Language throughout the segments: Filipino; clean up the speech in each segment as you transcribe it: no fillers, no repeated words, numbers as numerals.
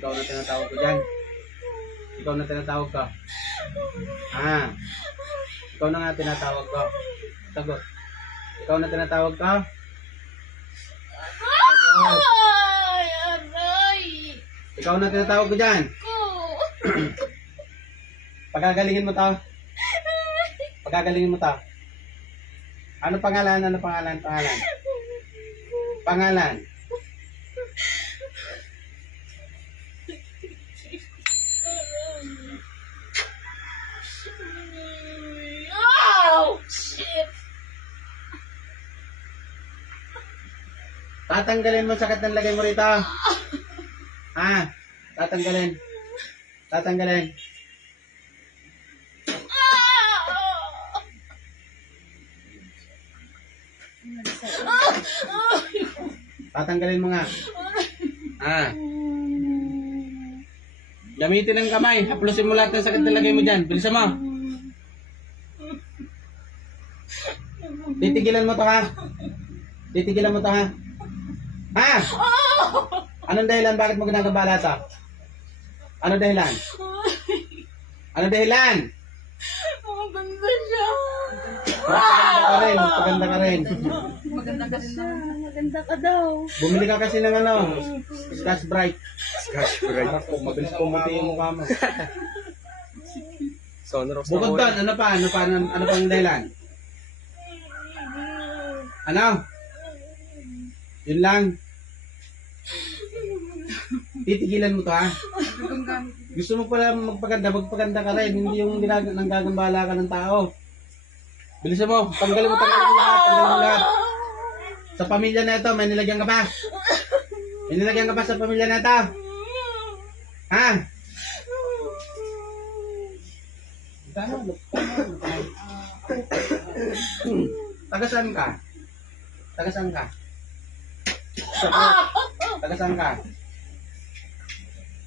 Ikaw na tinatawag ko dyan. Ikaw na tinatawag ko. Ikaw na nga tinatawag ko. Sagot. Ikaw na tinatawag ko. Sagot. Ikaw na tinatawag ko dyan. Pagagalingin mo to. Pagagalingin mo to. Ano pangalan? Ano pangalan? Pangalan. Pangalan. Oh, shit. Tatanggalin mo sakit ng lagay mo rito. Tatanggalin. Tatanggalin. Tatanggalin mo nga. Gamitin ang kamay. Haplusin mo lahat ng sakit na lagay mo dyan. Bilisan mo. Titigilan mo to ha. Titigilan mo to ha. Anong dahilan? Bakit mo ginagambala to? Ano dahilan? Ano dahilan? Maganda siya. Magpaganda ka rin. Magpaganda ka rin. Maganda ka siya. Maganda ka daw. Bumili ka kasi ng ano, Scotch Brite. Scotch Brite. Mabilis pumuti yung mukha mo. Bukod doon, ano pa? Ano pa ang dahilan? Ano? Yun lang. Titigilan mo to ha. Gusto mo pala magpaganda ka rin. Hindi yung nanggagambala ka ng tao. Bilisan mo. Tanggalin mo lahat. Sa pamilya na ito, may nilagyan ka pa. May nilagyan ka pa sa pamilya na ito. Taga-saan ka? Taga-saan ka? Taga-saan ka?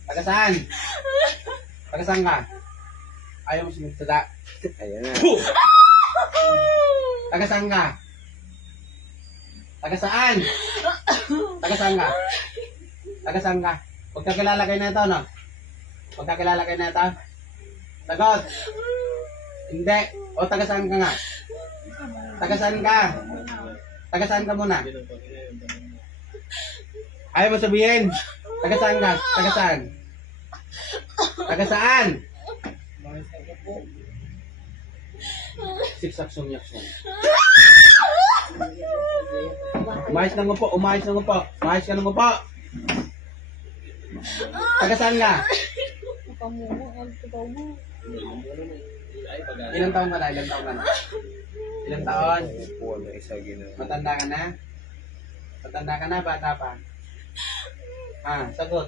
Taga-saan? Taga-saan ka? Ayaw mo sumagtada. Ayan na. Taga-saan ka? Taga-saan? Taga-saan ka? Taga-saan ka? Pagkakilala kayo na ito, no? Pagkakilala kayo na ito? Sagot! Hindi. O taga-saan ka nga? Taga-saan ka? Taga-saan ka muna? Ayaw mo sabihin? Taga-saan ka? Taga-saan? Taga-saan? Siksaksong yaksong. Umayos na nga po. Umayos na nga po. Umayos ka na nga po. Taga-saan ka? Ilang taon ka na? Ilang taon ka na? Ilang taon? Matanda ka na? Matanda ka na? Bata pa? Sagot.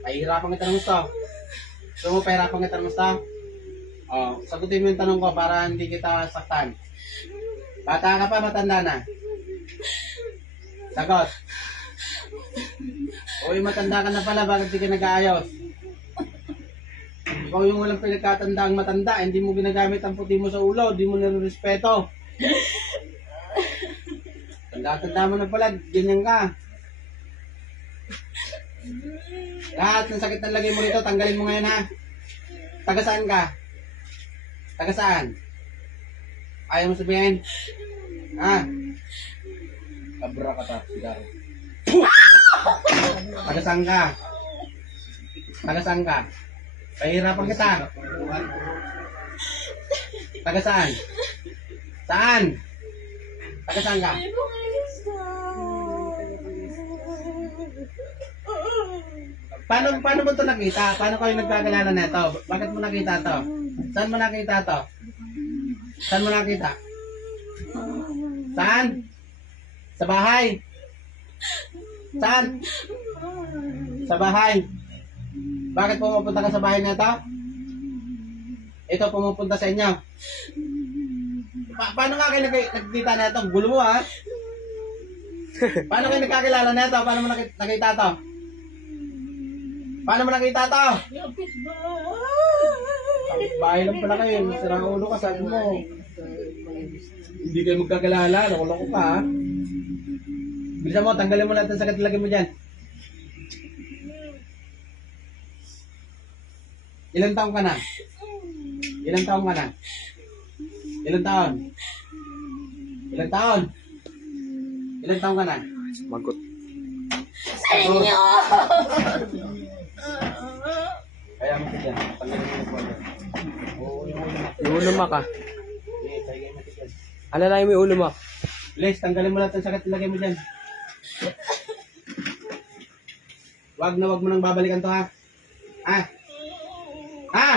Pahihirapan kita ng gusto. Gusto mo pahihirapan kita ng gusto? Sagutin mo yung tanong ko para hindi kita saktan. Bata ka pa? Matanda na? Sagot. Uy, matanda ka na pala. Bakit di ka nag-aayos? Ikaw yung walang pinagkatandaang matanda, hindi mo ginagamit ang puti mo sa ulo, hindi mo nare-respeto. Tanda-tanda mo na pala, ganyan ka. Lahat ng sakit ng lagay mo rito, tanggalin mo ngayon ha. Taga-saan ka? Taga-saan? Ayaw mo sabihin? Abra ka ta, sigaro. Taga-saan ka? Taga-saan ka? Pahirapan kita. Taga-saan? Saan? Taga-saan ka? Paano mo ito nakita? Paano kayo nagkakalala na ito? Bakit mo nakita ito? Saan mo nakita ito? Saan mo nakita? Saan? Sa bahay? Saan? Sa bahay? Bakit pumupunta ka sa bahay na ito? Ito pumupunta sa inyo. Paano nga kayo nagkita na ito? Gulo mo ha? Paano kayo nagkakilala na ito? Paano mo nakita ito? Paano mo nakita ito? Bahay lang pala kayo. Sirang ulo ka, sabi mo. Hindi kayo magkakilala. Loko-loko ka ha? Bilisan mo, tanggalin mo lahat ng sakit lagi mo dyan. Ilang taon ka na? Ilang taon ka na? Ilang taon? Ilang taon? Ilang taon ka na? Magot. Sa inyo! Kaya mo siya. Tanggalin mo yung ulo. Oo, yung ulo mo. Yung ulo mo ka. Sige, tagay mo siya. Alalayan mo yung ulo mo. Bilis, tanggalin mo lahat ng sakit. Ilagay mo dyan. Wag mo nang babalikan to, ha? Ha? Ha?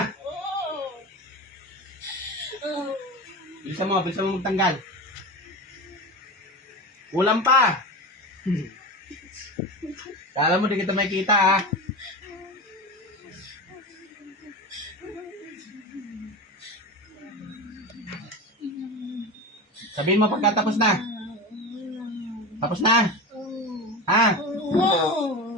Bilisan mo magtanggal. Kulang pa. Kala mo di kita makikita, ha? Sabihin mo pagkatapos na. Tapos na. Ha? Oh.